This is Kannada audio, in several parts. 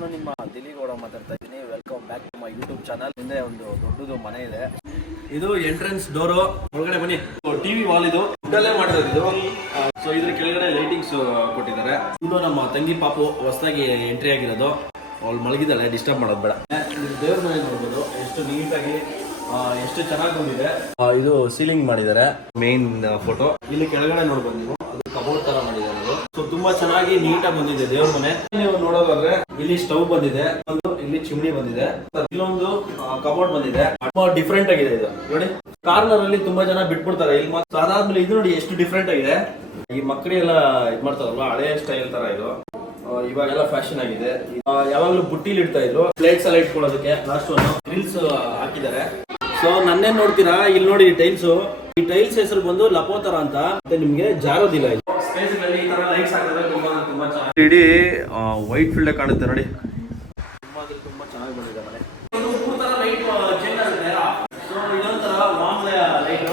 ನಾನು ನಿಮ್ಮ ದಿಲಿಗೌಡ ಮಾತಾಡ್ತಾ ಇದ್ದೀನಿ. Welcome back to my YouTube channel ಹಿಂದೆ ಒಂದು ದೊಡ್ಡದು ಮನೆ ಇದೆ. ಇದು ಎಂಟ್ರೆನ್ಸ್ ಡೋರು ಒಳಗಡೆ ಬನ್ನಿ. ಟಿವಿ ವಾಲ್ ಇದು. ವುಡ್ಡಲ್ಲೇ ಮಾಡಿರೋದು ಇದು. ಸೊ ಇದ್ರ ಕೆಳಗಡೆ ಲೈಟಿಂಗ್ಸ್ ಕೊಟ್ಟಿದ್ದಾರೆ. ಇದು ನಮ್ಮ ತಂಗಿ ಪಾಪು ಹೊಸದಾಗಿ ಎಂಟ್ರಿ ಆಗಿರೋದು. ಅವ್ಳು ಮಲಗಿದ್ದಾಳೆ ಡಿಸ್ಟರ್ಬ್ ಮಾಡೋದು ಬೇಡ. ಇದು ದೇವ್ರ ಮನೆ ನೋಡ್ಬೋದು. ಎಷ್ಟು ನೀಟಾಗಿ ಎಷ್ಟು ಚೆನ್ನಾಗಿ ಬಂದಿದೆ. ಇದು ಸೀಲಿಂಗ್ ಮಾಡಿದ್ದಾರೆ. ಮೇನ್ ಫೋಟೋ ಇಲ್ಲಿ ಕೆಳಗಡೆ ನೋಡ್ಬೋದು ನೀವು ಅದು ಕಬೋರ್ಡ್ ತರ ಮಾಡಿದ್ದಾರೆ ಅದು ಸೊ ನೀಟಾಗಿ ಬಂದಿದೆ ದೇವ್ರ ಮನೆ. ನೀವು ನೋಡೋದಾದ್ರೆ ಇಲ್ಲಿ ಸ್ಟವ್ ಬಂದಿದೆ, ಒಂದು ಇಲ್ಲಿ ಚಿಮ್ಣಿ ಬಂದಿದೆ. ಇಲ್ಲೊಂದು ಕಬೋರ್ಡ್ ಬಂದಿದೆ. ತುಂಬಾ ಡಿಫ್ರೆಂಟ್ ಆಗಿದೆ ಇದು. ನೋಡಿ ಕಾರ್ನರ್ ಅಲ್ಲಿ ತುಂಬಾ ಜನ ಬಿಟ್ಬಿಡ್ತಾರೆ. ಇಲ್ಲಿ ಮತ್ತೆ ಅದಾದ್ಮೇಲೆ ಇದು ನೋಡಿ ಎಷ್ಟು ಡಿಫ್ರೆಂಟ್ ಆಗಿದೆ. ಈ ಮಕ್ಕಳೆಲ್ಲ ಇದ್ ಮಾಡ್ತಾರಲ್ವಾ? ಹಳೆ ಸ್ಟೈಲ್ ತರ ಇದು. ಇವಾಗೆಲ್ಲ ಫ್ಯಾಷನ್ ಆಗಿದೆ. ಯಾವಾಗ್ಲೂ ಬುಟ್ಟಿಲಿ ಇಡ್ತಾ ಇದ್ರು. ಪ್ಲೇಟ್ಸ್ ಎಲ್ಲ ಇಟ್ಕೊಳ್ಳೋದಕ್ಕೆ ಲಾಸ್ಟ್ ಒಂದು ಗ್ರಿಲ್ಸ್ ಹಾಕಿದ್ದಾರೆ. ಸೊ ನನ್ನೇ ನೋಡ್ತೀರಾ? ಇಲ್ಲಿ ನೋಡಿ ಟೈಲ್ಸ್ ಈ ಟೈಲ್ಸ್ ಹೆಸರು ಬಂದು ಲಪೋತರ ಅಂತ. ನಿಮ್ಗೆ ಜಾರೋದಿಲ್ಲ ಇದು ಸ್ಪೇಸ್ಗಳಲ್ಲಿ ಈ ತರ ಲೈಟ್ಸ್ ಹಾಕಿದ್ರೆ ತುಂಬಾ ತುಂಬಾ ಚೆನ್ನಾಗಿ ಇಡೀ ವೈಟ್ ಫೀಲ್ಡ್ ಕಾಣುತ್ತೆ ನೋಡಿ ತುಂಬಾ ಅಂದ್ರೆ ತುಂಬಾ ಚೆನ್ನಾಗಿ ಬಂದಿದೆ ಮನೆ ಇದು ತರ ಲೈಟ್ ಚೇಂಜ್ ಆಗುತ್ತೆ ಸೊ ಇದೊಂಥರ ವಾಮ್ ಲೈಟ್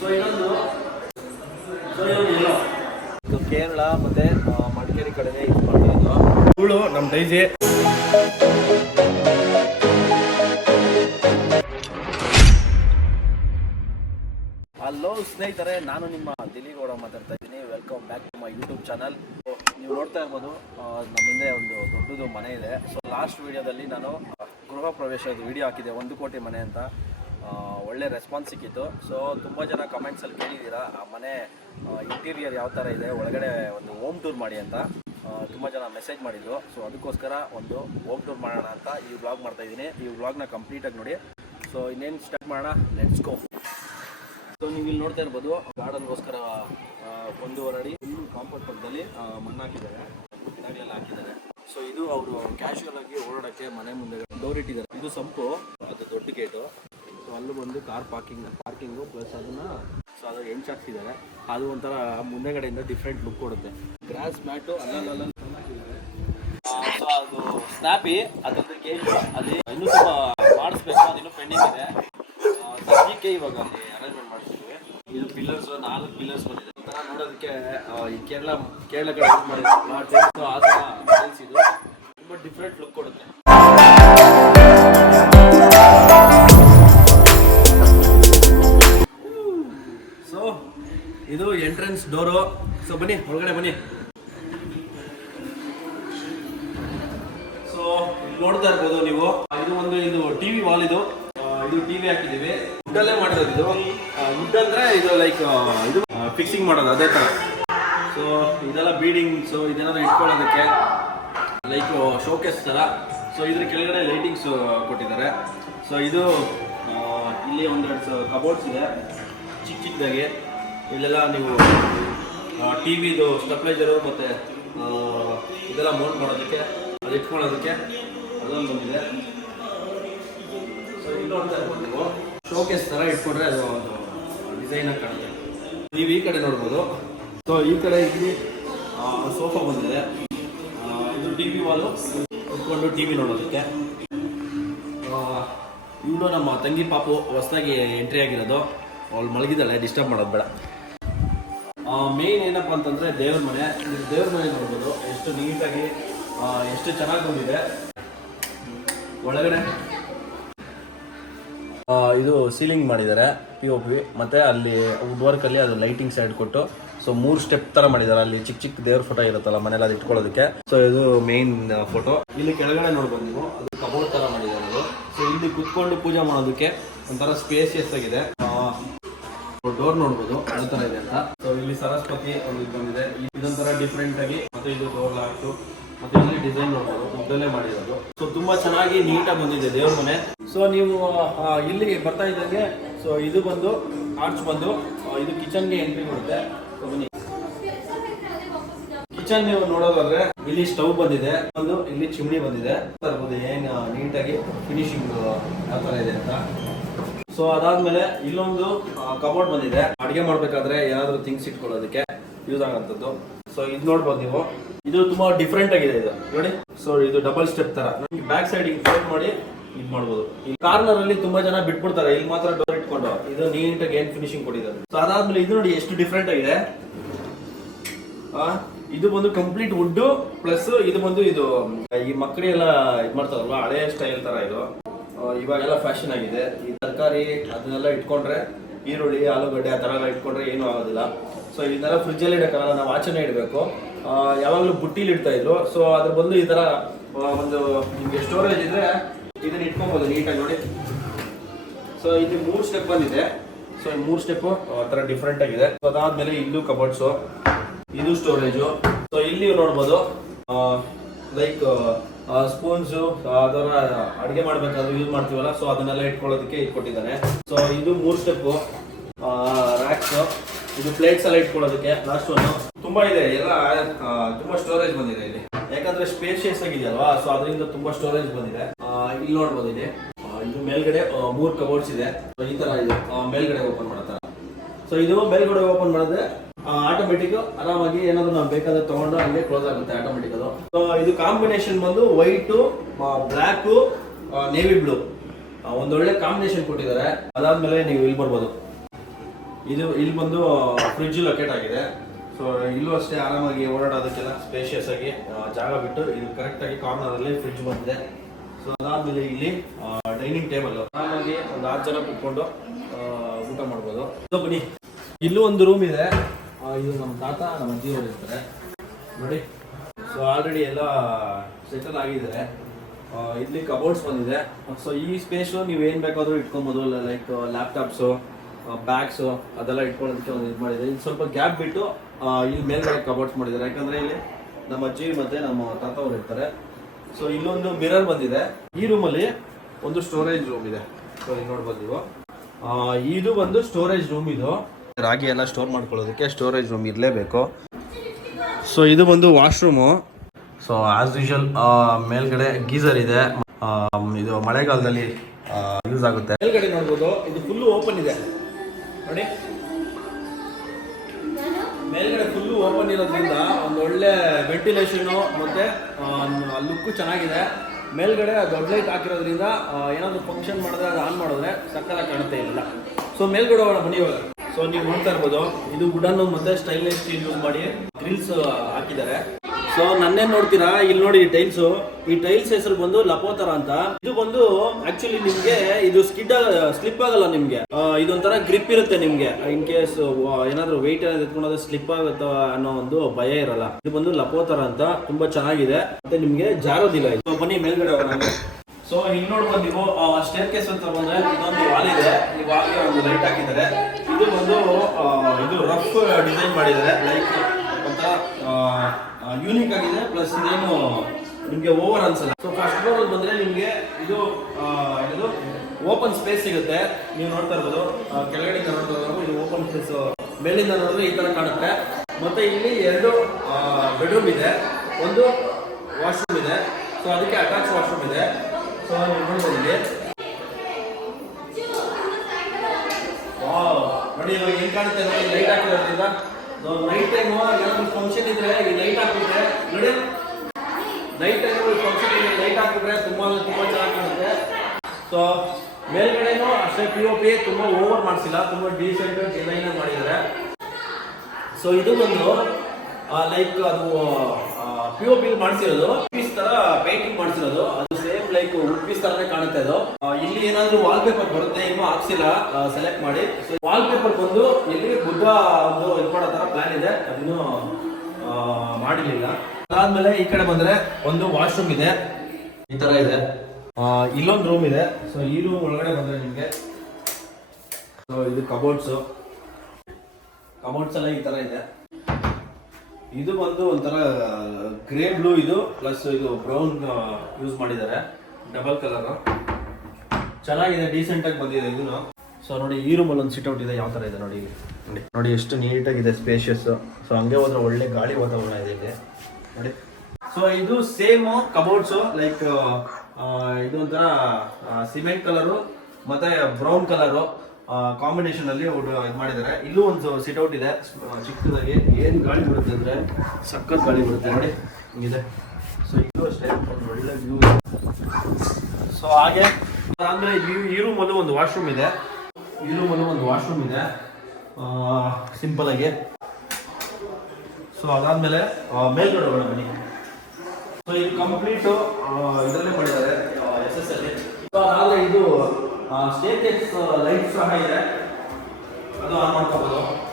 ಸೊ ಇನ್ನೊಂದು ಸೊ ಇದೊಂದು yellow. ಇದು ಕೇರಳ ಮತ್ತೆ ಮಡಿಕೇರಿ ಕಡೆನೇ ಇದು ಮಾಡ್ತಾ ಇದ್ದು ನಮ್ಮ ಡೈಜಿ ಸ್ನೇಹಿತರೆ, ನಾನು ನಿಮ್ಮ ದಿಲಿಗೌಡ ಮಾತಾಡ್ತಾ ಇದ್ದೀನಿ. Welcome back to my YouTube channel ನೀವು ನೋಡ್ತಾ ಇರ್ಬೋದು ನಮ್ಮ ಹಿಂದೆ ಒಂದು ದೊಡ್ಡದು ಮನೆ ಇದೆ. ಸೊ ಲಾಸ್ಟ್ ವಿಡಿಯೋದಲ್ಲಿ ನಾನು ಗೃಹ ಪ್ರವೇಶದ ವಿಡಿಯೋ ಹಾಕಿದೆ ಒಂದು ಕೋಟಿ ಮನೆ ಅಂತ. ಒಳ್ಳೆ ರೆಸ್ಪಾನ್ಸ್ ಸಿಕ್ಕಿತ್ತು. ಸೊ ತುಂಬ ಜನ ಕಮೆಂಟ್ಸಲ್ಲಿ ಕೇಳಿದ್ದೀರಾ, ಆ ಮನೆ ಇಂಟೀರಿಯರ್ ಯಾವ ಥರ ಇದೆ, ಒಳಗಡೆ ಒಂದು ಹೋಮ್ ಟೂರ್ ಮಾಡಿ ಅಂತ. ತುಂಬ ಜನ ಮೆಸೇಜ್ ಮಾಡಿದ್ರು. ಸೊ ಅದಕ್ಕೋಸ್ಕರ ಒಂದು ಹೋಮ್ ಟೂರ್ ಮಾಡೋಣ ಅಂತ ಈ ವ್ಲಾಗ್ ಮಾಡ್ತಾ ಇದ್ದೀನಿ. ಈ ವ್ಲಾಗ್ನ ಕಂಪ್ಲೀಟಾಗಿ ನೋಡಿ. ಸೊ ಇನ್ನೇನು ಸ್ಟಾರ್ಟ್ ಮಾಡೋಣ? ಲೆಟ್ಸ್ ಗೋ ಸೊ ನೀವು ಇಲ್ಲಿ ನೋಡ್ತಾ ಇರ್ಬೋದು, ಗಾರ್ಡನ್ಗೋಸ್ಕರ ಒಂದೂವರೆ ಅಡಿ ಫುಲ್ ಕಾಂಪೌಂಡ್ ಪಕ್ಕದಲ್ಲಿ ಮಣ್ಣು ಹಾಕಿದ್ದಾರೆ ಗಿಡಗಳೆಲ್ಲ ಹಾಕಿದ್ದಾರೆ. ಸೊ ಇದು ಅವರು ಕ್ಯಾಶುವಲ್ ಆಗಿ ಓಡಾಡಕ್ಕೆ ಮನೆ ಮುಂದೆ ಡೋರ್ ಇಟ್ಟಿದ್ದಾರೆ. ಇದು ಸಂಪು, ಅದು ದೊಡ್ಡ ಗೇಟು ಸೊ ಅಲ್ಲೂ ಬಂದು ಕಾರ್ ಪಾರ್ಕಿಂಗ್ ಪಾರ್ಕಿಂಗು ಪ್ಲಸ್ ಅದನ್ನ ಸೊ ಅದ್ರ ಎಂಚ್ ಹಾಕ್ಸಿದ್ದಾರೆ ಅದು ಒಂಥರ ಮುಂದೆಗಡೆಯಿಂದ ಡಿಫ್ರೆಂಟ್ ಲುಕ್ ಕೊಡುತ್ತೆ. ಗ್ರಾಸ್ ಮ್ಯಾಟು ಅಲ್ಲಲ್ಲ ಸೊ ಅದು ಸ್ನ್ಯಾಪಿ ಅದೊಂದು ಗೇಟ್ ಅಲ್ಲಿ ಇನ್ನೂ ತುಂಬ ಮಾಡಿಸ್ಬೇಕು, ಅದಿನ್ನೂ ಪೆಂಡಿಂಗ್ ಇದೆ. ಸದ್ಯಕ್ಕೆ ಇವಾಗ ಅಲ್ಲಿ ಪಿಲ್ಲರ್ಸ್ ನಾಲ್ಕು ಪಿಲ್ಲರ್ಸ್ ಬಂದಿದೆ. ನೋಡೋದಕ್ಕೆ ಈ ಕೇರಳ ಕೇರಳ ಕಡೆ ಆ ಥರ ತುಂಬ ಡಿಫ್ರೆಂಟ್ ಲುಕ್ ಕೊಡುತ್ತೆ. ಸೊ ಇದು ಎಂಟ್ರೆನ್ಸ್ ಡೋರು ಸೊ ಬನ್ನಿ, ಒಳಗಡೆ ಬನ್ನಿ. ಸೊ ನೋಡ್ತಾ ಇರ್ಬೋದು ನೀವು. ಫಿಕ್ಸಿಂಗ್ ಮಾಡೋದು, ಅದೇ ಥರ ಸೊ ಇದೆಲ್ಲ ಬೀಡಿಂಗ್ಸ್ ಇದೆಲ್ಲ ಇಟ್ಕೊಳ್ಳೋದಕ್ಕೆ ಲೈಕ್ ಶೋಕೇಸ್ ಥರ ಸೊ ಇದ್ರ ಕೆಳಗಡೆ ಲೈಟಿಂಗ್ಸ್ ಕೊಟ್ಟಿದ್ದಾರೆ. ಸೊ ಇದು ಇಲ್ಲಿ ಒಂದೆರಡು ಕಬೋರ್ಡ್ಸ್ ಇದೆ. ಚಿಕ್ಕ ಚಿಕ್ಕದಾಗಿ ಇಲ್ಲೆಲ್ಲ ನೀವು ಟಿ ವಿದು ಸ್ಟೆಪ್ಲೈಜರು ಮತ್ತು ಇದೆಲ್ಲ ಮೌಂಟ್ ಮಾಡೋದಕ್ಕೆ, ಅದು ಇಟ್ಕೊಳ್ಳೋದಕ್ಕೆ ಅದೊಂದು ಬಂದಿದೆ ಸೊ ಇಲ್ಲೊಂದು ನೀವು ಶೋಕೇಸ್ ಥರ ಇಟ್ಕೊಂಡ್ರೆ ಅದು ಒಂದು ಡಿಸೈನಾಗಿ ಕಾಣುತ್ತೆ. ನೀವು ಈ ಕಡೆ ನೋಡ್ಬೋದು. ಸೊ ಈ ಕಡೆ ಇಲ್ಲಿ ಸೋಫಾ ಬಂದಿದೆ. ಇದು ಟಿ ವಿ ವಾಲು. ಕುತ್ಕೊಂಡು ಟಿ ವಿ ನೋಡೋದಕ್ಕೆ ಇವಳು ನಮ್ಮ ತಂಗಿ ಪಾಪು ಹೊಸದಾಗಿ ಎಂಟ್ರಿ ಆಗಿರೋದು. ಅವಳು ಮಲಗಿದ್ದಾಳೆ ಡಿಸ್ಟರ್ಬ್ ಮಾಡೋದು ಬೇಡ. ಮೇಯ್ನ್ ಏನಪ್ಪ ಅಂತಂದರೆ ದೇವ್ರ ಮನೆ. ಇದು ದೇವ್ರ ಮನೆ ನೋಡ್ಬೋದು. ಎಷ್ಟು ನೀಟಾಗಿ ಎಷ್ಟು ಚೆನ್ನಾಗಿ ಬಂದಿದೆ. ಒಳಗಡೆ ಇದು ಸೀಲಿಂಗ್ ಮಾಡಿದ್ದಾರೆ ಪಿ ಒ ಪಿ ಮತ್ತೆ ಅಲ್ಲಿ ವುಡ್ ವರ್ಕ್ ಅಲ್ಲಿ ಅದು ಲೈಟಿಂಗ್ ಸೈಡ್ ಕೊಟ್ಟು ಸೊ ಮೂರು ಸ್ಟೆಪ್ ತರ ಮಾಡಿದ್ದಾರೆ ಅಲ್ಲಿ ಚಿಕ್ಕ ಚಿಕ್ಕ ದೇವ್ರ ಫೋಟೋ ಇರುತ್ತಲ್ಲ ಮನೇಲಿ ಅದು ಇಟ್ಕೊಳ್ಳೋದಕ್ಕೆ. ಸೊ ಇದು ಮೇನ್ ಫೋಟೋ ಇಲ್ಲಿ ಕೆಳಗಡೆ ನೋಡ್ಬೋದು ನೀವು, ಅದು ಕಬೋರ್ಡ್ ತರ ಮಾಡಿದ್ದಾರೆ ಅದು. ಸೊ ಇಲ್ಲಿ ಕುತ್ಕೊಂಡು ಪೂಜೆ ಮಾಡೋದಕ್ಕೆ ಒಂಥರ ಸ್ಪೇಸಿಯಸ್ ಆಗಿದೆ. ಡೋರ್ ನೋಡ್ಬೋದು ಯಾವ ತರ ಇದೆ ಅಂತ. ಸೊ ಇಲ್ಲಿ ಸರಸ್ವತಿ ಒಂದು ಬಂದಿದೆ. ಇದೊಂಥರ ಡಿಫ್ರೆಂಟ್ ಆಗಿ, ಮತ್ತೆ ಇದು ಡೋರ್ ಲಾಕ್ಟು ಮತ್ತೆ ಇಲ್ಲಿ ಡಿಸೈನ್ ನೋಡ್ಬೋದು. ಮುದ್ದಲ್ಲೇ ಮಾಡಿರೋದು. ಸೊ ತುಂಬಾ ಚೆನ್ನಾಗಿ ನೀಟಾಗಿ ಬಂದಿದೆ ದೇವ್ರ ಮನೆ. ಸೊ ನೀವು ಇಲ್ಲಿ ಬರ್ತಾ ಇದ್ದಂಗೆ ಸೊ ಇದು ಬಂದು ಆರ್ಚ್ ಬಂದು ಇದು ಕಿಚನ್ಗೆ ಎಂಟ್ರಿ ಕೊಡುತ್ತೆ. ಕಿಚನ್ ನೀವು ನೋಡೋದಾದ್ರೆ, ಇಲ್ಲಿ ಸ್ಟವ್ ಬಂದಿದೆ. ಒಂದು ಇಲ್ಲಿ ಚಿಮ್ನಿ ಬಂದಿದೆ. ತರ್ಬೋದು, ಏನ್ ನೀಟಾಗಿ ಫಿನಿಶಿಂಗ್ ಯಾವ ತರ ಇದೆ ಅಂತ. ಸೊ ಅದಾದ್ಮೇಲೆ ಇಲ್ಲೊಂದು ಕಬೋರ್ಡ್ ಬಂದಿದೆ. ಅಡಿಗೆ ಮಾಡ್ಬೇಕಾದ್ರೆ ಏನಾದ್ರು ಥಿಂಗ್ಸ್ ಇಟ್ಕೊಳ್ಳೋದಕ್ಕೆ ಯೂಸ್ ಆಗಂತದ್ದು ಸೊ ಇದು ನೋಡ್ಬೋದು ನೀವು. ಇದು ತುಂಬಾ ಡಿಫ್ರೆಂಟ್ ಆಗಿದೆ ಇದು. ನೋಡಿ. ಸೊ ಇದು ಡಬಲ್ ಸ್ಟೆಪ್ ತರ. ಬ್ಯಾಕ್ ಸೈಡ್ ಫೋಲ್ಡ್ ಮಾಡಿ ಇದು ಮಾಡ್ಬೋದು. ಈ ಕಾರ್ನರ್ ಅಲ್ಲಿ ತುಂಬಾ ಜನ ಬಿಟ್ಬಿಡ್ತಾರೆ, ಇಲ್ಲಿ ಮಾತ್ರ ಡೋರ್ ಇಟ್ಕೊಂಡು. ಇದು ನೀಟಾಗಿ ಏನ್ ಫಿನಿಶಿಂಗ್ ಕೊಟ್ಟಿದ್ದಾರೆ. ಸೊ ಅದಾದ್ಮೇಲೆ ಇದು ನೋಡಿ ಎಷ್ಟು ಡಿಫ್ರೆಂಟ್ ಆಗಿದೆ. ಇದು ಬಂದು ಕಂಪ್ಲೀಟ್ ವುಡ್ ಪ್ಲಸ್ ಇದು ಬಂದು ಇದು, ಈ ಮಕ್ಕಳಿ ಎಲ್ಲ ಇದು ಮಾಡ್ತಾರಲ್ವಾ? ಹಳೆ ಸ್ಟೈಲ್ ತರ ಇದು. ಇವಾಗೆಲ್ಲ ಫ್ಯಾಷನ್ ಆಗಿದೆ. ಈ ತರಕಾರಿ ಅದನ್ನೆಲ್ಲ ಇಟ್ಕೊಂಡ್ರೆ, ಈರುಳ್ಳಿ, ಆಲೂಗಡ್ಡೆ ಆ ತರ ಎಲ್ಲ ಇಟ್ಕೊಂಡ್ರೆ ಏನೂ ಆಗೋದಿಲ್ಲ. ಸೊ ಇದನ್ನೆಲ್ಲ ಫ್ರಿಜ್ಜಲ್ಲಿ ಇಡೋಕ್ಕಾಗಲ್ಲ, ನಾವು ಆಚೆನೇ ಇಡಬೇಕು. ಯಾವಾಗಲೂ ಬುಟ್ಟಿಲಿ ಇಡ್ತಾ ಇದ್ರು. ಸೊ ಅದ್ರ ಬಂದು ಈ ಥರ ಒಂದು ನಿಮಗೆ ಸ್ಟೋರೇಜ್ ಇದ್ರೆ ಇದನ್ನ ಇಟ್ಕೊಬೋದು ನೀಟಾಗಿ ನೋಡಿ. ಸೊ ಇಲ್ಲಿ ಮೂರು ಸ್ಟೆಪ್ ಬಂದಿದೆ. ಸೊ ಈ ಮೂರು ಸ್ಟೆಪ್ ಥರ ಡಿಫ್ರೆಂಟ್ ಆಗಿದೆ. ಸೊ ಅದಾದ್ಮೇಲೆ ಇಲ್ಲೂ ಕಬರ್ಡ್ಸು ಇದು ಸ್ಟೋರೇಜು ಸೊ ಇಲ್ಲಿ ನೋಡ್ಬೋದು ಲೈಕ್ ಸ್ಪೂನ್ಸು ಅದರ ಅಡುಗೆ ಮಾಡ್ಬೇಕಾದ್ರೆ ಯೂಸ್ ಮಾಡ್ತೀವಲ್ಲ ಸೊ ಅದನ್ನೆಲ್ಲ ಇಟ್ಕೊಳ್ಳೋದಕ್ಕೆ ಇಟ್ಕೊಟ್ಟಿದ್ದಾನೆ ಸೊ ಇದು ಮೂರು ಸ್ಟೆಪ್ಪು ರ್ಯಾಕ್ಸ್ ಇದು ಪ್ಲೇಟ್ಸ್ ಎಲ್ಲ ಇಟ್ಕೊಳ್ಳೋದಕ್ಕೆ ಲಾಸ್ಟ್ ಒನ್ ತುಂಬಾ ಇದೆ, ಎಲ್ಲ ತುಂಬಾ ಸ್ಟೋರೇಜ್ ಬಂದಿದೆ ಇಲ್ಲಿ. ಯಾಕಂದ್ರೆ ಸ್ಪೇಷಿಯಸ್ ಆಗಿದೆಯಲ್ವಾ ಸೊ ಅದರಿಂದ ತುಂಬಾ ಸ್ಟೋರೇಜ್ ಬಂದಿದೆ. ಇಲ್ಲಿ ನೋಡ್ಬೋದು ಇದೆ ಇದು ಮೇಲ್ಗಡೆ ಮೂರು ಕಬೋರ್ಡ್ಸ್ ಇದೆ. ಈ ತರ ಇದೆ. ಮೇಲ್ಗಡೆ ಓಪನ್ ಮಾಡತ್ತಾರ ಸೊ ಇದು ಮೇಲ್ಗಡೆ ಓಪನ್ ಮಾಡಿದ್ರೆ ಆಟೋಮೆಟಿಕ್ ಆರಾಮಾಗಿ ಏನಾದ್ರು ನಾವು ಬೇಕಾದ್ರೆ ತಗೊಂಡು ಹಂಗೆ ಕ್ಲೋಸ್ ಆಗುತ್ತೆ ಆಟೋಮೆಟಿಕ್ ಅದು. ಸೊ ಇದು ಕಾಂಬಿನೇಷನ್ ಬಂದು ವೈಟು ಬ್ಲ್ಯಾಕು ನೇವಿ ಬ್ಲೂ ಒಂದೊಳ್ಳೆ ಕಾಂಬಿನೇಷನ್ ಕೊಟ್ಟಿದ್ದಾರೆ. ಅದಾದ್ಮೇಲೆ ನೀವು ಇಲ್ಲಿ ಬರ್ಬೋದು. ಇದು ಇಲ್ಲಿ ಬಂದು ಫ್ರಿಡ್ಜ್ ಲೊಕೇಟ್ ಆಗಿದೆ. ಸೊ ಇಲ್ಲೂ ಅಷ್ಟೇ ಆರಾಮಾಗಿ ಓಡಾಡೋದಕ್ಕೆಲ್ಲ ಸ್ಪೇಷಿಯಸ್ ಆಗಿ ಜಾಗ ಬಿಟ್ಟು ಇದು ಕರೆಕ್ಟ್ ಆಗಿ ಕಾರ್ನರ್ ಅಲ್ಲಿ ಫ್ರಿಡ್ಜ್ ಬಂದಿದೆ. ಸೊ ಅದಾದ್ಮೇಲೆ ಇಲ್ಲಿ ಡೈನಿಂಗ್ ಟೇಬಲ್ ಆರಾಮಾಗಿ ಒಂದು ಆರು ಜನ ಕುತ್ಕೊಂಡು ಊಟ ಮಾಡ್ಬೋದು. ಇದು ಬನ್ನಿ. ಇಲ್ಲೂ ಒಂದು ರೂಮ್ ಇದೆ. ಇದು ನಮ್ಮ ತಾತ, ನಮ್ಮ ಅಜ್ಜಿಯವರು ಇರ್ತಾರೆ. ನೋಡಿ. ಸೊ ಆಲ್ರೆಡಿ ಎಲ್ಲ ಸೆಟಲ್ ಆಗಿದ್ದಾರೆ. ಇಲ್ಲಿ ಕಬೋರ್ಡ್ಸ್ ಬಂದಿದೆ. ಸೊ ಈ ಸ್ಪೇಸು ನೀವು ಏನು ಬೇಕಾದರೂ ಇಟ್ಕೊಬೋದು. ಲೈಕ್ ಲ್ಯಾಪ್ಟಾಪ್ಸು ಬ್ಯಾಗ್ಸು ಅದೆಲ್ಲ ಇಟ್ಕೊಳೋದಕ್ಕೆ ಒಂದು ಇದು ಮಾಡಿದೆ ಇಲ್ಲಿ ಸ್ವಲ್ಪ ಗ್ಯಾಪ್ ಬಿಟ್ಟು ಇಲ್ಲಿ ಮೇಲ್ಗಡೆ ಕಬೋರ್ಡ್ಸ್ ಮಾಡಿದ್ದಾರೆ. ಯಾಕಂದ್ರೆ ಇಲ್ಲಿ ನಮ್ಮ ಅಜ್ಜಿ ಮತ್ತೆ ನಮ್ಮ ತಾತ ಅವರು ಇರ್ತಾರೆ. ಸೊ ಇಲ್ಲೊಂದು ಮಿರರ್ ಬಂದಿದೆ. ಈ ರೂಮಲ್ಲಿ ಒಂದು ಸ್ಟೋರೇಜ್ ರೂಮ್ ಇದೆ. ಸೊ ಇಲ್ಲಿ ನೋಡ್ಬೋದು ನೀವು. ಇದು ಒಂದು ಸ್ಟೋರೇಜ್ ರೂಮ್ ಇದು. ರಾಗಿ ಎಲ್ಲ ಸ್ಟೋರ್ ಮಾಡ್ಕೊಳ್ಳೋದಕ್ಕೆ ಸ್ಟೋರೇಜ್ ರೂಮ್ ಇರಲೇಬೇಕು. ಸೊ ಇದು ಬಂದು ವಾಶ್ರೂಮು ಸೊ ಆಸ್ ಯೂಶಲ್ ಮೇಲ್ಗಡೆ ಗೀಸರ್ ಇದೆ. ಇದು ಮಳೆಗಾಲದಲ್ಲಿ ಯೂಸ್ ಆಗುತ್ತೆ. ಮೇಲ್ಗಡೆ ನೋಡ್ಬೋದು, ಇದು ಫುಲ್ಲು ಓಪನ್ ಇದೆ. ನೋಡಿ. ಮೇಲ್ಗಡೆ ಫುಲ್ಲು ಓಪನ್ ಇರೋದ್ರಿಂದ ಒಂದು ಒಳ್ಳೆ ವೆಂಟಿಲೇಷನು ಮತ್ತೆ ಲುಕ್ಕು ಚೆನ್ನಾಗಿದೆ. ಮೇಲ್ಗಡೆ ದೊಡ್ಡ ಲೈಟ್ ಹಾಕಿರೋದ್ರಿಂದ ಏನಾದ್ರೂ ಫಂಕ್ಷನ್ ಮಾಡಿದ್ರೆ ಅದು ಆನ್ ಮಾಡಿದ್ರೆ ಸಕ್ಕತ್ತಾಗಿ ಕಾಣುತ್ತೆ ಇಲ್ಲ ಸೊ ಮೇಲ್ಗಡೆ ಹೋಗೋಣ, ಬನ್ನಿ ಸೊ ನೀವು ನೋಡ್ತಾ ಇರ್ಬೋದು, ಇದು ಗುಡನ್ನು ಮತ್ತೆ ಸ್ಟೈಲೆಸ್ ಸ್ಟೀಲ್ ಯೂಸ್ ಮಾಡಿ ಗ್ರಿಲ್ಸ್ ಹಾಕಿದ್ದಾರೆ. ಸೊ ನನ್ನೇ ನೋಡ್ತೀರಾ? ಇಲ್ಲಿ ನೋಡಿ ಟೈಲ್ಸ್ ಈ ಟೈಲ್ಸ್ ಹೆಸರು ಬಂದು ಲಪೋತರ ಅಂತ. ಇದು ಬಂದು ಆಕ್ಚುಲಿ ನಿಮ್ಗೆ ಇದು ಸ್ಕಿಡ್ ಸ್ಲಿಪ್ ಆಗಲ್ಲ ನಿಮ್ಗೆ. ಇದೊಂಥರ ಗ್ರಿಪ್ ಇರುತ್ತೆ ನಿಮ್ಗೆ. ಇನ್ ಕೇಸ್ ಏನಾದ್ರು ವೆಯ್ಟ್ ಏನಾದ್ರು ಸ್ಲಿಪ್ ಆಗುತ್ತ ಅನ್ನೋ ಒಂದು ಭಯ ಇರಲ್ಲ. ಇದು ಬಂದು ಲಪೋತರ ಅಂತ. ತುಂಬಾ ಚೆನ್ನಾಗಿದೆ. ಮತ್ತೆ ನಿಮ್ಗೆ ಜಾರೋದಿಲ್ಲ ಇದು. ಬನ್ನಿ ಮೇಲ್ಗಡೆ ಹೋಗೋಣ. ಸೊ ಇಲ್ಲಿ ನೋಡ್ಬೋದು ನೀವು ಸ್ಟೇರ್ ಕೇಸ್ ಅಂತ ಬಂದ್ರೆ ಇದೊಂದು ವಾಲ್ ಇದೆ. ಈ ವಾಲ್ಗೆ ಒಂದು ಲೈಟ್ ಹಾಕಿದ್ದಾರೆ. ಇದು ಬಂದು ಇದು ರಫ್ ಡಿಸೈನ್ ಮಾಡಿದ್ದಾರೆ. ಲೈಕ್ ಯೂನಿಕ್ ಆಗಿದೆ ಪ್ಲಸ್ ಇದೇನು ನಿಮಗೆ ಓವರ್ ಅನ್ಸಲ್ಲ. ಸೊ ಫಸ್ಟ್ ಫ್ಲೋರ್ ಬಂದ್ರೆ ನಿಮಗೆ ಇದು ಇದು ಓಪನ್ ಸ್ಪೇಸ್ ಸಿಗುತ್ತೆ. ನೀವು ನೋಡ್ತಾ ಇರ್ಬೋದು ಕೆಳಗಡೆ ನೋಡ್ತಾ ಇದು ಓಪನ್ ಸ್ಪೇಸ್ ಮೇಲಿಂದ ನೋಡಿದ್ರೆ ಈ ತರ ಕಾಣುತ್ತೆ. ಮತ್ತೆ ಇಲ್ಲಿ ಎರಡು ಬೆಡ್ರೂಮ್ ಇದೆ. ಒಂದು ವಾಶ್ರೂಮ್ ಇದೆ. ಸೊ ಅದಕ್ಕೆ ಅಟ್ಯಾಚ್ ವಾಶ್ರೂಮ್ ಇದೆ. ಸೊ ನೋಡ್ಬೋದು ಇಲ್ಲಿ. ನೋಡಿ ಇವಾಗ ಏನು ಕಾಣುತ್ತೆ ಲೈಟ್ ಹಾಕಿರೋದ್ರಿಂದ ನೈಟ್ ಟೈಮು ಏನಾದ್ರು ಫಂಕ್ಷನ್ ಇದ್ರೆ, ಈ ಲೈಟ್ ಹಾಕಿದ್ರೆ, ನೋಡಿ. ನೈಟ್ ಟೈಮಲ್ಲಿ ಫಂಕ್ಷನ್ ಇದ್ರೆ ಲೈಟ್ ಹಾಕಿದ್ರೆ ತುಂಬಾ ತುಂಬಾ ಚೆನ್ನಾಗಿ ಕಾಣುತ್ತೆ. ಸೊ ಮೇಲ್ಗಡೆನೂ ಅಷ್ಟೇ ಪಿ ಒ ಪಿ ತುಂಬಾ ಓವರ್ ಮಾಡಿಸಿಲ್ಲ, ತುಂಬಾ ಡೀಸೆಂಟ್ ಡಿಸೈನ್ ಮಾಡಿದ್ದಾರೆ. ಸೊ ಇದು ಬಂದು ಲೈಕ್ ಅದು ಪಿ ಒ ಪಿ ಮಾಡಿಸಿರೋದು. ಪೀಸ್ ತರ ಪೇಂಟಿಂಗ್ ಮಾಡಿಸಿರೋದು. ಅದು ಸೇಮ್ ಲೈಕ್ ವುಡ್ ಪೀಸ್ ತರನೇ ಕಾಣುತ್ತೆ ಅದು. ಏನಾದ್ರು ವಾಲ್ ಪೇಪರ್ ಬರುತ್ತೆ, ಇನ್ನೂ ಹಾಕ್ಸಿಲ್ಲ ಸೆಲೆಕ್ಟ್ ಮಾಡಿ. ವಾಲ್ ಪೇಪರ್ ಬಂದು ಇಲ್ಲಿ ಬುದ್ಧ ಒಂದು ಇದು ಮಾಡೋ ತರ ಪ್ಲಾನ್ ಇದೆ. ಅದನ್ನು ಮಾಡಿರ್ಲಿಲ್ಲ. ಅದಾದ್ಮೇಲೆ ಈ ಕಡೆ ಬಂದ್ರೆ ಒಂದು ವಾಶ್ರೂಮ್ ಇದೆ. ಈ ತರ ಇದೆ. ಇಲ್ಲೊಂದು ರೂಮ್ ಇದೆ. ಸೊ ಈ ರೂಮ್ ಒಳಗಡೆ ಬಂದ್ರೆ ನಿಮ್ಗೆ ಸೊ ಇದು ಕಬೋರ್ಡ್ಸು ಕಬೋರ್ಡ್ಸ್ ಎಲ್ಲ ಈ ತರ ಇದೆ. ಇದು ಬಂದು ಒಂಥರ ಗ್ರೇ ಬ್ಲೂ ಇದು ಪ್ಲಸ್ ಇದು ಬ್ರೌನ್ ಯೂಸ್ ಮಾಡಿದ್ದಾರೆ. ಡಬಲ್ ಕಲರ್ ಚೆನ್ನಾಗಿದೆ ಡೀಸೆಂಟ್ ಆಗಿ ಬಂದಿದೆ ಇದನ್ನು ಸೊ ನೋಡಿ ಈ ರೂಮಲ್ಲಿ ಒಂದು ಸಿಟ್ಔಟ್ ಇದೆ ಯಾವ ತರ ಇದೆ ನೋಡಿ. ನೋಡಿ ನೋಡಿ ಎಷ್ಟು ನೀಟಾಗಿದೆ ಸ್ಪೇಷಿಯಸ್ ಸೊ ಹಂಗೆ ಹೋದ್ರೆ ಒಳ್ಳೆ ಗಾಳಿ ವಾತಾವರಣ ಇದೆ ಇಲ್ಲಿ. ನೋಡಿ. ಸೊ ಇದು ಸೇಮ್ ಕಬೋರ್ಡ್ಸ್ ಲೈಕ್ ಇದು ಒಂಥರ ಸಿಮೆಂಟ್ ಕಲರು ಮತ್ತೆ ಬ್ರೌನ್ ಕಲರು ಕಾಂಬಿನೇಷನ್ ಅಲ್ಲಿ ಇದು ಮಾಡಿದ್ದಾರೆ. ಇಲ್ಲೂ ಒಂದು ಸಿಟ್ ಔಟ್ ಇದೆ ಚಿಕ್ಕದಾಗಿ. ಏನು ಗಾಳಿ ಬರುತ್ತೆ ಅಂದ್ರೆ ಸಖತ್ ಗಾಳಿ ಬರುತ್ತೆ. ನೋಡಿ ಹಿಂಗಿದೆ. ಸೊ ಇಲ್ಲೂ ಅಷ್ಟೇ ಒಳ್ಳೆ ವ್ಯೂ ಸೊ ಹಾಗೆ ಆದ್ಮೇಲೆ ಈ- ರೂಮಲ್ಲೂ ಒಂದು ವಾಶ್ರೂಮ್ ಇದೆ. ಈ ರೂಮಲ್ಲೂ ಒಂದು ವಾಶ್ರೂಮ್ ಇದೆ. ಸಿಂಪಲ್ ಆಗಿ. ಸೊ ಅದಾದ್ಮೇಲೆ ಮೇಲ್ಗಡೆ ಹೋಗೋಣ ಬನ್ನಿ. ಸೊ ಇದು ಕಂಪ್ಲೀಟ್ ಇದರಲ್ಲೇ ಮಾಡಿದ್ದಾರೆ ಎಸ್ ಎಸ್ ಅಲ್ಲಿ. ಅದಾದ್ರೆ ಇದು ಸ್ಟೇಟೆಕ್ಸ್ ಲೈಟ್ ಸಹ ಇದೆ. ಅದು ಆನ್ ಮಾಡ್ಕೋಬೋದು.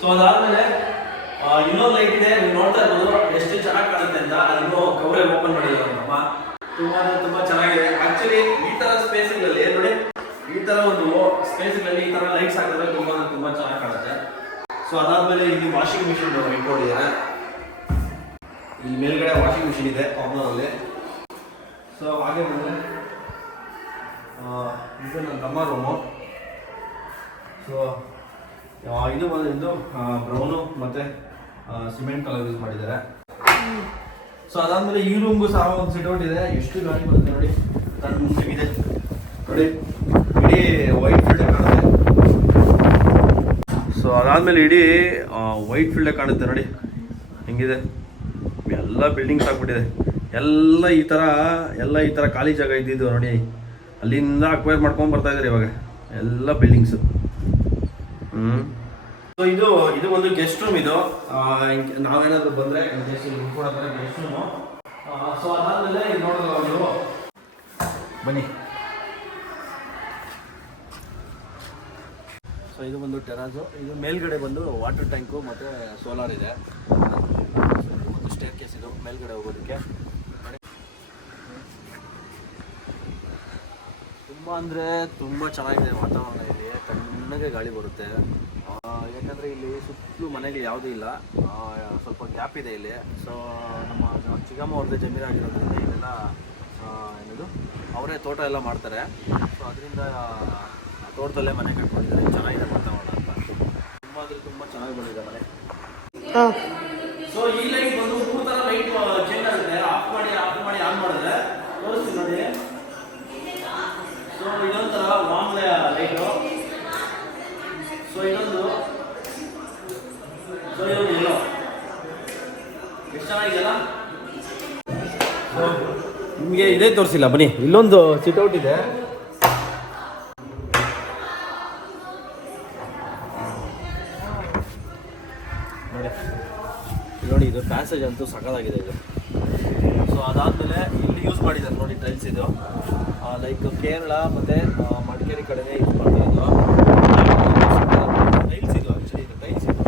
ಸೊ ಅದಾದ್ಮೇಲೆ ಇನ್ನೊಂದು ಲೈಟ್ ಇದೆ ನೀವು ನೋಡ್ತಾ ಇರ್ಬೋದು ಎಷ್ಟು ಚೆನ್ನಾಗಿ ಕಾಣುತ್ತೆ ಅಂತ ಅದನ್ನು ಕವರೇ ಓಪನ್ ಮಾಡಿದ್ರು ನಮ್ಮ ತುಂಬಾ ತುಂಬಾ ಚೆನ್ನಾಗಿದೆ. ಆಕ್ಚುಲಿ ಈ ತರ ಸ್ಪೇಸ್ಗಳಲ್ಲಿ ನೋಡಿ, ಈ ತರ ಒಂದು ಸ್ಪೇಸ್ಗಳಲ್ಲಿ ಈ ತರ ಲೈಟ್ಸ್ ಹಾಕಿದ್ರೆ ತುಂಬಾ ತುಂಬಾ ಚೆನ್ನಾಗಿ ಕಾಣುತ್ತೆ. ಸೊ ಅದಾದ್ಮೇಲೆ ಇಲ್ಲಿ ವಾಷಿಂಗ್ ಮಿಷಿನ್ ಇಟ್ಕೊಂಡಿದ್ದಾರೆ. ಇಲ್ಲಿ ಮೇಲ್ಗಡೆ ವಾಷಿಂಗ್ ಮಿಷಿನ್ ಇದೆ ಕಾರ್ನರ್ ಅಲ್ಲಿ. ಸೊ ಹಾಗೆ ಬಂದ್ರೆ ಇದು ನನ್ನ ತಮ್ಮ ರೂಮು ಸೊ ಇದು ಬಂದಿದ್ದು ಇದು ಬ್ರೌನು ಮತ್ತೆ ಸಿಮೆಂಟ್ ಕಲರ್ ಯೂಸ್ ಮಾಡಿದ್ದಾರೆ. ಸೊ ಅದಾದ್ಮೇಲೆ ಈ ರೂಮ್ಗೂ ಸಹ ಒಂದು ಸಿಟ್ಔಟ್ ಇದೆ. ಎಷ್ಟು ಗಾಡಿ ಬರುತ್ತೆ ನೋಡಿ. ಇದೆ. ನೋಡಿ, ಇಡೀ ವೈಟ್ ಫೀಲ್ಡ್ ಕಾಣುತ್ತೆ. ಸೊ ಅದಾದ್ಮೇಲೆ ಇಡೀ ವೈಟ್ ಫೀಲ್ಡೇ ಕಾಣುತ್ತೆ ನೋಡಿ. ಹೆಂಗಿದೆ? ಎಲ್ಲ ಬಿಲ್ಡಿಂಗ್ಸ್ ಆಗ್ಬಿಟ್ಟಿದೆ. ಎಲ್ಲ ಈ ಥರ ಎಲ್ಲ ಈ ಥರ ಖಾಲಿ ಜಾಗ ಇದ್ದಿದ್ದು ನೋಡಿ. ಅಲ್ಲಿಂದ ಅಕ್ವೈರ್ ಮಾಡ್ಕೊಂಡು ಬರ್ತಾ ಇದ್ದಾರೆ ಇವಾಗ. ಎಲ್ಲ ಬಿಲ್ಡಿಂಗ್ಸು ಹ್ಞೂ ಸೊ ಇದು ಇದು ಒಂದು ಗೆಸ್ಟ್ ರೂಮ್ ಇದು. ನಾವೇನಾದ್ರು ಬಂದ್ರೆ ಸೊ ಬನ್ನಿ. ಸೊ ಇದು ಬಂದು ಟೆರಾಸು ಇದು ಮೇಲ್ಗಡೆ ಬಂದು ವಾಟರ್ ಟ್ಯಾಂಕು ಮತ್ತು ಸೋಲಾರ್ ಇದೆ. ಮತ್ತು ಸ್ಟೇರ್ ಕೇಸ್ ಇದು ಮೇಲ್ಗಡೆ ಹೋಗೋದಕ್ಕೆ. ತುಂಬ ಅಂದರೆ ತುಂಬ ಚೆನ್ನಾಗಿದೆ ವಾತಾವರಣ ಇಲ್ಲಿ. ತಣ್ಣಗೆ ಗಾಳಿ ಬರುತ್ತೆ. ಇಲ್ಲಿ ಸುತ್ತಲೂ ಯಾವುದೂ ಇಲ್ಲ. ಸ್ವಲ್ಪ ಗ್ಯಾಪ್ ಇದೆ ಇಲ್ಲಿ. ಸೊ ನಮ್ಮ ಚಿಕ್ಕಮ್ಮ ಅವ್ರದ್ದೇ ಜಮೀನಾಗಿರೋದ್ರಿಂದ ಇಲ್ಲೆಲ್ಲ ಏನದು ಅವರೇ ತೋಟ ಎಲ್ಲ ಮಾಡ್ತಾರೆ. ಸೊ ಅದರಿಂದ ತೋಟದಲ್ಲೇ ಮನೆ ಕಟ್ಕೊಂಡಿದ್ದಾರೆ. ಚೆನ್ನಾಗಿದೆ ಅಂತ ಅಂತ. ತುಂಬ ಅಂದರೆ ತುಂಬ ಚೆನ್ನಾಗಿ ಬಂದಿದೆ ಮನೆ. ಸೊ ಈ ಲೈಟ್ ಬಂದು ಮೂರು ಥರ ಲೈಟ್ ಚೇಂಜ್ ಆಗುತ್ತೆ. ಆಫ್ ಮಾಡಿ ಆಫ್ ಮಾಡಿ ಆನ್ ಮಾಡಿದ್ರೆ ತೋರಿಸ್ತೀನಿ ನೋಡಿ. ಸೊ ಇದೊಂಥರ ವಾಮ್ ಲೈಟು ಸೊ ಇನ್ನೊಂದು ಸೊ ಇದೊಂದು ಎಲ್ಲೋ ಎಷ್ಟು ಚೆನ್ನಾಗಿದೆಯಲ್ಲ ನಿಮಗೆ ಇದೇ ತೋರಿಸಿಲ್ಲ, ಬನ್ನಿ. ಇಲ್ಲೊಂದು ಸಿಟ್ಔಟ್ ಇದೆ. ನೋಡಿ. ಇದು ಪ್ಯಾಸೇಜ್ ಅಂತೂ ಸಕಲಾಗಿದೆ ಇದು. ಸೊ ಅದಾದಮೇಲೆ ಇಲ್ಲಿ ಯೂಸ್ ಮಾಡಿದ್ದಾರೆ ನೋಡಿ ಟೈಲ್ಸ್ ಇದು. ಲೈಕ್ ಕೇರಳ ಮತ್ತು ಮಡಿಕೇರಿ ಕಡೆನೇ ಯೂಸ್ ಮಾಡ್ತಾ ಟೈಲ್ಸ್ ಇದು ಆ್ಯಕ್ಚುಲಿ ಇದು ಟೈಲ್ಸ್ ಇದು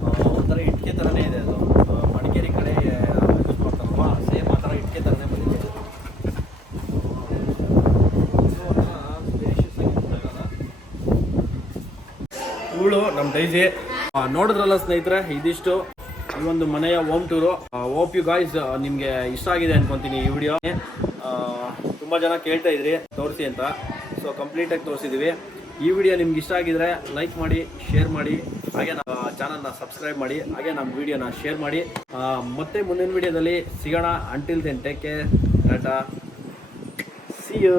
ಆ, ಒಂಥರ ಇಟ್ಟಿಗೆ ಥರನೇ ಇದೆ ಅದು ಆ, ಮಡಿಕೇರಿ ಕಡೆ ಯೂಸ್ ಮಾಡ್ತಾರಲ್ವಾ ಸೇಮ್ ಆ ಥರ ಇಟ್ಟಿಗೆ ಥರನೇ ಬಂದಿದೆ ಇದು. ಇದು ಒಂಥರ spacious ಆಗಿದೆ ಜಾಗ. ಡೈಜಿ ನೋಡಿದ್ರಲ್ಲ ಸ್ನೇಹಿತರೆ, ಇದಿಷ್ಟು. ಈ ಒಂದು ಮನೆಯ home tour hope you guys ನಿಮಗೆ ಇಷ್ಟ ಆಗಿದೆ ಅನ್ಕೊಂತೀನಿ ಈ ವಿಡಿಯೋ ತುಂಬ ಜನ ಕೇಳ್ತಾ ಇದ್ರಿ, ತೋರಿಸಿ ಅಂತ. ಸೊ ಕಂಪ್ಲೀಟಾಗಿ ತೋರಿಸಿದ್ದೀವಿ ಈ ವಿಡಿಯೋ ನಿಮ್ಗೆ ಇಷ್ಟ ಆಗಿದ್ರೆ ಲೈಕ್ ಮಾಡಿ ಶೇರ್ ಮಾಡಿ, ಹಾಗೆ ನಮ್ಮ ಚಾನಲ್ನ ಸಬ್ಸ್ಕ್ರೈಬ್ ಮಾಡಿ, ಹಾಗೆ ನಮ್ಮ ವಿಡಿಯೋನ ಶೇರ್ ಮಾಡಿ. ಮತ್ತೆ ಮುಂದಿನ ವಿಡಿಯೋದಲ್ಲಿ ಸಿಗೋಣ. Until then take care tata see you